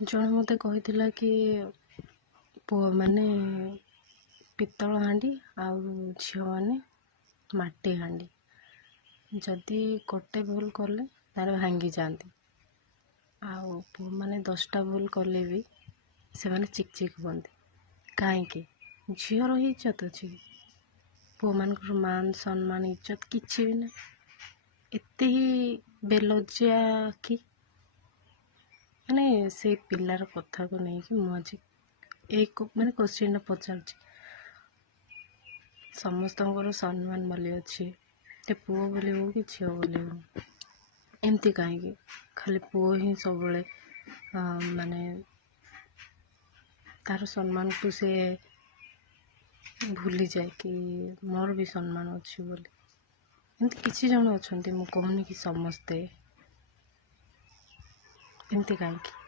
ଜଣେ ମୋତେ କହିଥିଲା କି ପୁଅମାନେ ପିତ୍ତଳ ହାଣ୍ଡି ଆଉ ଝିଅମାନେ ମାଟି ହାଣ୍ଡି, ଯଦି ଗୋଟେ ଭୁଲ କଲେ ତାର ଭାଙ୍ଗି ଯାଆନ୍ତି, ଆଉ ପୁଅମାନେ 10ଟା ଭୁଲ କଲେ ବି ସେମାନେ ଚିକ୍ ଚିକ୍ ହୁଅନ୍ତି। କାହିଁକି? ଝିଅର ହିଁ ଇଜ୍ଜତ ଅଛି, ପୁଅମାନଙ୍କର ମାନ ସମ୍ମାନ ଇଜ୍ଜତ କିଛି ବି ନାହିଁ। ଏତେ ହିଁ ବେଲଜ୍ଜା କି ମାନେ ସେଇ ପିଲାର କଥାକୁ ନେଇକି ମୁଁ ଆଜି ମାନେ କୋଶ୍ଚିନ୍ଟା ପଚାରୁଛି। ସମସ୍ତଙ୍କର ସମ୍ମାନ ବୋଲି ଅଛି, ସେ ପୁଅ ବୋଲି ହଉ କି ଝିଅ ବୋଲି ହଉ, ଏମିତି କାହିଁକି ଖାଲି ପୁଅ ହିଁ ସବୁବେଳେ ମାନେ ତାର ସମ୍ମାନକୁ ସେ ଭୁଲିଯାଏ କି ମୋର ବି ସମ୍ମାନ ଅଛି ବୋଲି। ଏମିତି କିଛି ଜଣ ଅଛନ୍ତି, ମୁଁ କହୁନି କି ସମସ୍ତେ, ଏମିତି କାହିଁକି?